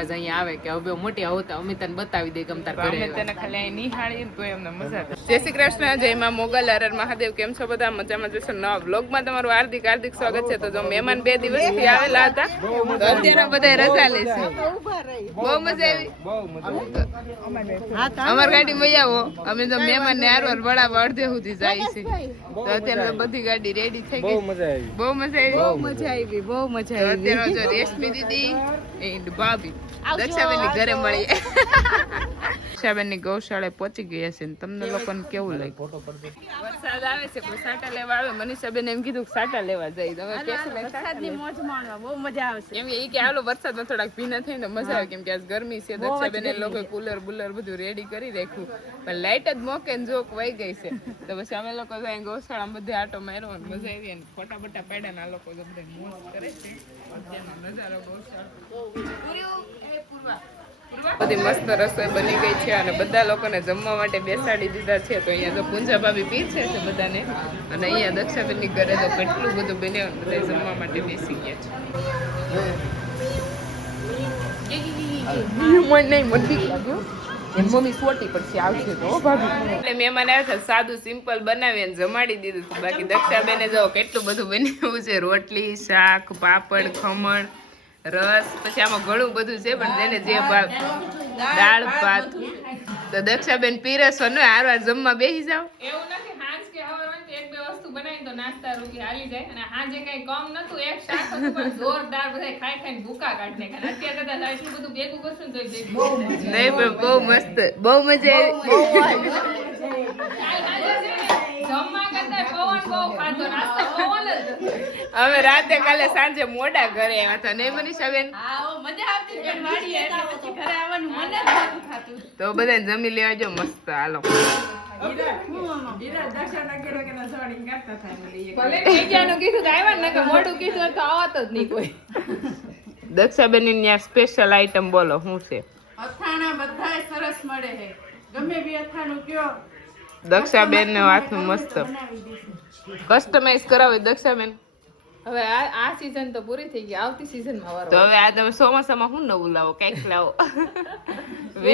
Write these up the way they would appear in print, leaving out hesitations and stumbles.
અહીંયા આવે કે હવે મોટી આવતા અમે તને બતાવી દે ગમ તાર ઘરે અમે તને ખાલી અહીં નિહાળીએ તો એમને મજા આવે. જય શ્રી કૃષ્ણ, જય માં મોગલ, હર હર મહાદેવ. કેમ છો બધા? મજામાં જશો? નવા વ્લોગમાં તમારું હાર્દિક હાર્દિક સ્વાગત છે. તો જો મહેમાન 2 દિવસથી આવેલા હતા તો અત્યારે બધા રજા લે છે. બહુ મજા આવી. અમાર ગાડી માં આવો, અમે તો મહેમાન ને હારવાર વડાવા અડધે સુધી જાય છે. તો અત્યારે તો બધી ગાડી રેડી થઈ ગઈ. બહુ મજા આવી. બહુ મજા આવી. અત્યારે જો રેશમી દીદી એન્ડ ભાભી દક્ષાબેન ની ઘરે મળીએ. દક્ષાબેન ની ગૌશાળા પહોંચી ગયા છે. તમને લોકોને કેવું લાગ્યું? વરસાદ આવે છે, કોઈ સાટા લેવા આવે. મનીષાબેન એમ કીધું સાટા લેવા જાય. તમે વરસાદની મોજ માણવા બહુ મજા આવશે. એમ કે હાલો વરસાદમાં થોડાક ભીના થઈને મજા આવે, કેમ કે આજ ગરમી છે. દક્ષાબેન એ લોકો કુલર બુલર બધું રેડી કરી રાખ્યું, પણ લાઈટ જ મોકે ને જોક વહી ગઈ છે. તો પછી અમે લોકો ગૌશાળા બધે આટો માર્યો, મજા આવી અને ફોટા બટા પાડ્યા. આ લોકો બધા મોજ કરે છે. નજારો ગૌશાળા બધી મસ્ત રસોઈ બની ગઈ છે અને બધા લોકોને જમવા માટે બેસાડી દીધા છે. તો અહીંયા તો પૂંજા ભાભી પીરસે છે બધાને, અને અહીંયા દક્ષાબેન ની ઘરે તો કેટલું બધું બન્યું, બધા જમવા માટે બેસી ગયા છે. મમ્મી સોટી પછી આવશે તો ભાભી. એટલે મહેમાન આવ્યા હતા, સાદું સિમ્પલ બનાવી અને જમાડી દીધું હતું. બાકી દક્ષાબેને જો કેટલું બધું બનાવ્યું છે. રોટલી, શાક, પાપડ, ખમણ, રસ, પછી આમાં ઘણું બધું છે, પણ તેને જે દાળ ભાત. તો દક્ષાબેન પીરસો ને હારવાર જમવા બેસી જાવ. એવું નથી હાંજ કે હવાર હોય એક બે વસ્તુ બનાવી તો નાસ્તા રૂકી હાલી જાય. અને હાંજે કઈ કમ નતું, એક શાક હતું પણ જોરદાર બધા ખાઈ ખાઈને ભૂકા કાઢને. અત્યારે કદાચ એટલું બધું ભેગું કરશું ને તો નહીં, પણ બહુ મસ્ત, બહુ મજા આવી. અમે રાતે કાલે સાંજે મોડા ઘરે આવ્યા હતા, નહીં મનીષાબેન? તો બધા જમી લેવા જો મસ્ત. હાલો દક્ષાબેન ની સ્પેશિયલ આઈટમ બોલો શું છે? અથાણા બધા સરસ મળે છે, ગમે બી અથાણું કયો. દક્ષાબેન ને હાથનું મસ્ત કસ્ટમાઇઝ કરાવે દક્ષાબેન. હવે આ સીઝન તો પૂરી થઈ ગઈ, આવતી સીઝનમાં તો હવે આ તમે ચોમાસામાં શું નવું લાવો? કઈક લાવો.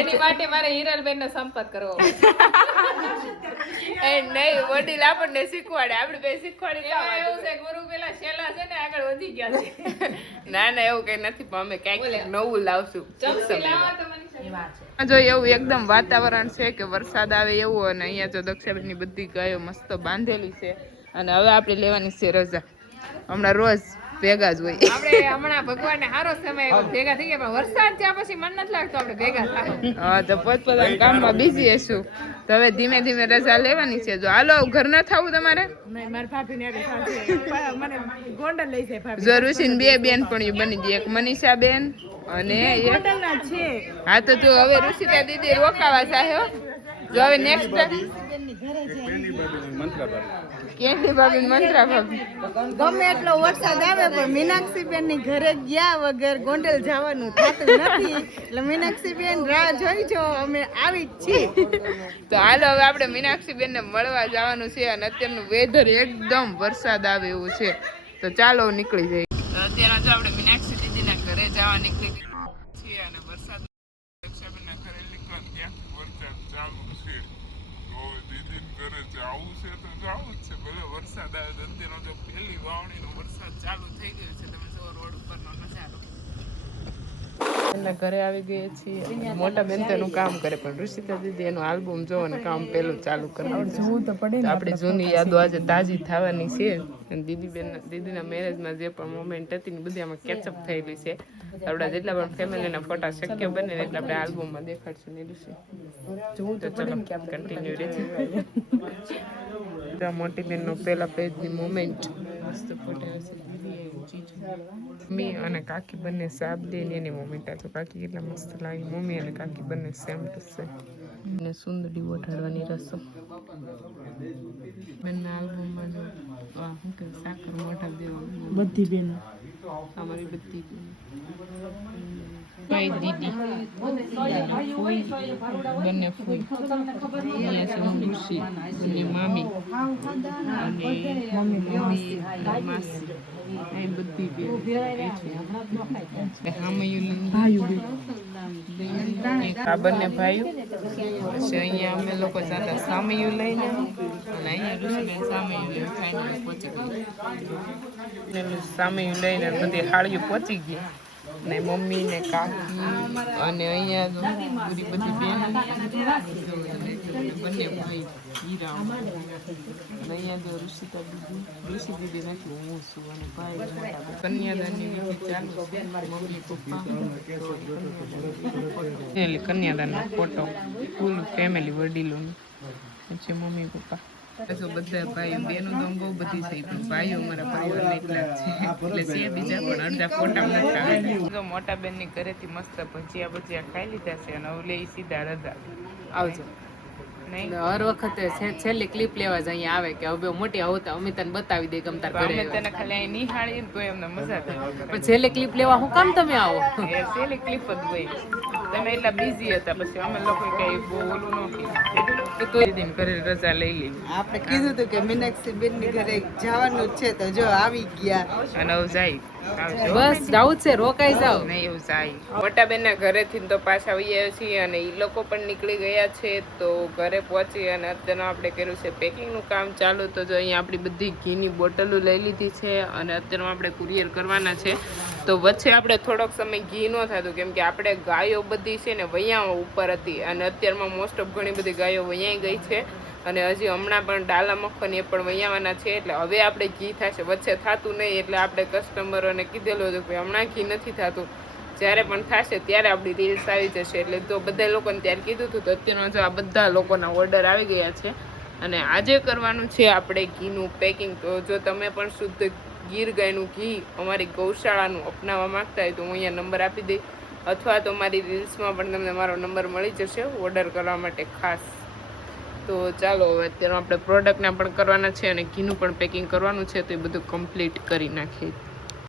એની માટે મારે હિરલબેન નો સંપર્ક કરવો. નહીં, વડીલ આપણને શીખવાડે, આપણે બે શીખવાડી. એવું છે ગુરુ પેલા શેલા છે ને આગળ વધી ગયા છે. ના ના એવું કઈ નથી, પણ અમે કઈક નવું લાવશું. જો એવું એકદમ વાતાવરણ છે કે વરસાદ આવે એવું, અને અહીંયા જો દક્ષાબેન ની બધી ગાયો મસ્ત બાંધેલી છે. અને હવે આપણે લેવાની છે રજા. હમણાં રોજ ભેગા જ હોય. આપણે હમણાં ભગવાનને સારો સમય ભેગા થઈ ગયા, પણ વરસાદ થયા પછી મન નથી લાગતું આપણે ભેગા થાય. હા, તો પોતપોતાના કામમાં બિઝી હશું, તો હવે ધીમે ધીમે રજા લેવાની છે. જો હાલો, ઘર ન થવું તમારે? મારી ભાભી મને ગોંડલ લઈ જાય. જો ઋષિને 2 બેનપણીઓ બની ગઈ, એક મનીષા બેન અને હા. તો જો હવે ઋષિતા દીદી રોકાવા જાય. જો હવે નેક્સ્ટ કેન્ડી ભાભી, મંત્રા ભાભી. ગમે એટલો વરસાદ આવે પણ મીનાક્ષી બેન ની ઘરે ગયા વગર ગોંડલ જવાનું થતું નથી. એટલે મીનાક્ષી બેન રાહ જોઈ છો, અમે આવી જ છીએ. તો હાલો હવે આપણે મીનાક્ષી બેન ને મળવા જવાનું છે. અને અત્યારનું વેધર એકદમ વરસાદ આવે એવું છે, તો ચાલો નીકળી જઈએ. અત્યારે જો આપણે મીનાક્ષી દીદી ના ઘરે જવા નીકળી છીએ, અને વરસાદ દક્ષાબેન ના ઘરે નીકળવા ત્યાંથી વરસાદ ચાલુ છે. દીદી ઘરે જવું છે તો જવું જ છે, ભલે વરસાદ આવે. તો અત્યારનો જો પહેલી વાવણીનો વરસાદ ચાલુ થઈ ગયો છે. તમે જો રોડ ઉપરનો નજારો. એના ઘરે આવી ગયા છીએ. મોટા બેન તેનું કામ કરે, પણ ઋષિતા દીદી એનું આલ્બમ જોવાનું કામ પેલું ચાલુ કરે. જોવું તો પડે ને, આપણી જૂની યાદો આજે તાજી થવાની છે. અને દીદીના મેરેજમાં જે પણ મોમેન્ટ હતી ને બધી આમાં કેચઅપ થયેલી છે. આપણા જેટલા પણ ફેમિલીના ફોટા શક્ય બને ને એટલે આપણે આલ્બમમાં દેખાડશું. ને ઋષિ જોવું તો ચલો કન્ટિન્યુ રહેશે. મોટી બેનનો પેલા પેજની મોમેન્ટ મસ્ત ફોટા હશે. મમ્મી અને કાકી બંને સાબ લઈને એની મોમેન્ટ આ તો કાકી કેટલા મસ્ત લાગી. મમ્મી અને કાકી બંને સેમ ટુ સેમ. ને સુંદરી ઓઢાડવાની રસમ બેનના આલ્બમમાં જો શું કે સાકર મોઢા દેવાનું બધી બેન, અમારી બધી ભાઈ દીદી ફૂઈ બંને ફૂઈ અહીંયા છે ઋષિ અને મામી અને મમ્મી અને માસી અહીં બધી આ બંને ભાઈઓ પછી અહીંયા અમે લોકો જાતા સામયું લઈને અને અહીંયા ઋષિબેન સામયું લઈને ફાઇનલ પહોંચી ગઈ સામયું લઈને બધી હાળીઓ પહોંચી ગઈ ને મમ્મી ને કાકી અને અહીંયા પૂરી બધી બેન બંને ભાઈ હીરા અને અહીંયા તો ઋષિતા દીદી ઋષિ દીદી નથી હું છું અને ભાઈ કન્યાદાનની વિધિ ચાલુ છે mummy papa કન્યાદાનનો photo full family વડીલોનું પછી મમ્મી પપ્પા તો બધા ભાઈઓ બહેનો તો બહુ બધી છે પણ ભાઈઓ અમારા પરિવારના એટલા જ છે એટલે છે બીજા પણ અડધા ફોટા નથી આવે તો મોટા બેનની ઘરેથી મસ્ત ભજીયા ખાઈ લીધા છે અને હવે લઈ સીધા રજા આવજો નહીં હર વખતે છેલ્લી ક્લિપ લેવા જ અહીંયા આવે કે હવે મોટી આવતા અમે તને બતાવી દે ગમ તાર ઘરે અમે તને ખાલી અહીં નિહાળીએ તો એમને મજા થાય પણ છેલ્લે ક્લિપ લેવા હું કામ તમે આવો એ છેલ્લી ક્લિપ જ હોય તમે એટલા બિઝી હતા પછી અમે લોકો કઈ બહુ ઓલું ન કીધું તો દિન ઘરે રજા લઈ લીધી આપણે કીધું હતું કે મીનાક્ષી બેન ની ઘરે જવાનું જ છે તો જો આવી ગયા અને હવે જાય બસ જાવું જ છે રોકાઈ જાવ નહીં એવું જાય મોટા બેનના ઘરેથી તો પાછા આવ્યા છીએ અને એ લોકો પણ નીકળી ગયા છે તો ઘરે પહોંચી અને અત્યારે આપણે કર્યું છે પેકિંગનું કામ ચાલુ તો જો અહીંયા આપણી બધી ઘીની બોટલો લઈ લીધી છે અને અત્યારે આપણે કુરિયર કરવાના છે તો વચ્ચે આપણે થોડોક સમય ઘી ન થતું કેમ કે આપણે ગાયો બધી છે ને વૈયા ઉપર હતી અને અત્યારમાં મોસ્ટ ઓફ ઘણી બધી ગાયો વૈયાઈ ગઈ છે અને હજી હમણાં પણ ડાલા મખન એ પણ વૈયાવાના છે એટલે હવે આપણે ઘી થશે વચ્ચે થતું નહીં એટલે આપણે કસ્ટમરોને કીધેલું હતું કે હમણાં ઘી નથી થતું જ્યારે પણ થશે ત્યારે આપણી રીલ્સ આવી જશે એટલે તો બધા લોકોને ત્યારે કીધું હતું તો અત્યારમાં જો આ બધા લોકોના ઓર્ડર આવી ગયા છે અને આજે કરવાનું છે આપણે ઘીનું પેકિંગ તો જો તમે પણ શુદ્ધ ગીર ગાયનું ઘી અમારી ગૌશાળાનું અપનાવવા માંગતા હોય તો હું અહીંયા નંબર આપી દઈશ અથવા તો મારી રીલ્સમાં પણ તમને મારો નંબર મળી જશે ઓર્ડર કરવા માટે ખાસ તો ચાલો હવે અત્યારે આપણે પ્રોડક્ટના પણ કરવાના છે અને ઘીનું પણ પેકિંગ કરવાનું છે તો એ બધું કમ્પ્લીટ કરી નાખીએ